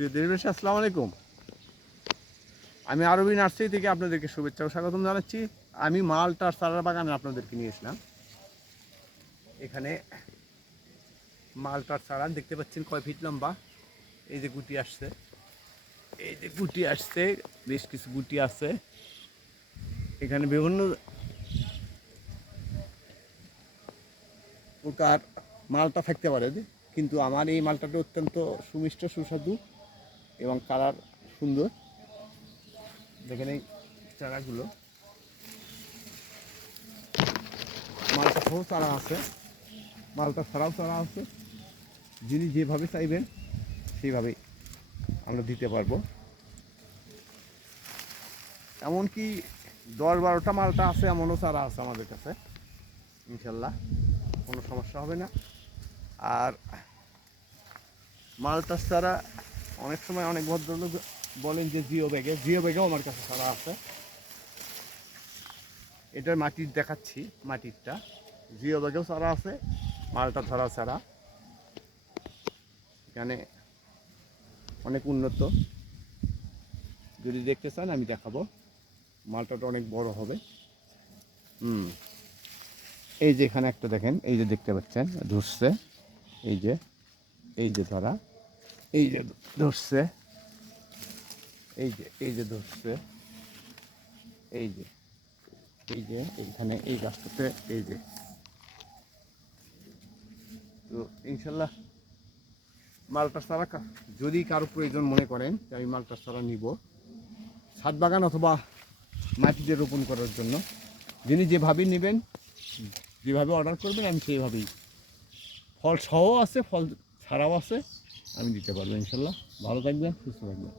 প্রিয় দেশবাসী, আসসালামু আলাইকুম। আমি আরবি নার্সারি থেকে আপনাদেরকে শুভেচ্ছা ও স্বাগতম জানাচ্ছি। আমি মালটার চারা বাগানে আপনাদেরকে নিয়ে এসলাম। এখানে মালটার চারা দেখতে পাচ্ছেন কয় ফিট লম্বা। এই যে গুটি আসছে, বেশ কিছু গুটি আছে। এখানে বিভিন্ন প্রকার মালটা থাকতে পারে, কিন্তু আমার এই মালটাটা অত্যন্ত সুমিষ্ট, সুস্বাদু এবং কালার সুন্দর। দেখেন এই চারাগুলো, মালটা সহ চারা আছে, মালটা ছাড়াও চারা আছে। যিনি যেভাবে চাইবেন সেইভাবেই আমরা দিতে পারবো। এমনকি 10-12টা মালটা আছে, এমনও চারা আছে আমাদের কাছে। ইনশাল্লাহ কোনো সমস্যা হবে না। আর মালটার চারা অনেক সময় অনেক ভদ্রলোক বলেন যে জিও ব্যাগেও আমার কাছে চারা আছে। এটার মাটির দেখাচ্ছি, মাটিরটা জিও ব্যাগেও চারা আছে, মালটা ধরা চারা। এখানে অনেক উন্নত, যদি দেখতে চান আমি দেখাবো। মালটাটা অনেক বড় হবে। এই যে এখানে একটা দেখেন, এই যে দেখতে পাচ্ছেন ধরছে, এই যে ধরা, এই যে ধরছে, এই যে ধরছে, এই যে এইখানে এই গাছটাতে এই যে। তো ইনশাল্লাহ মালটার চারা যদি কারো প্রয়োজন মনে করেন যে আমি মালটার চারা নিব ছাদ বাগান অথবা মাটিতে রোপণ করার জন্য, যিনি যেভাবেই নেবেন, যেভাবে অর্ডার করবেন আমি সেইভাবেই, ফল সহ আছে, ফল ছাড়াও আছে, আমি দিতে পারবো ইনশাল্লাহ। ভালো থাকবেন, সুস্থ থাকবেন।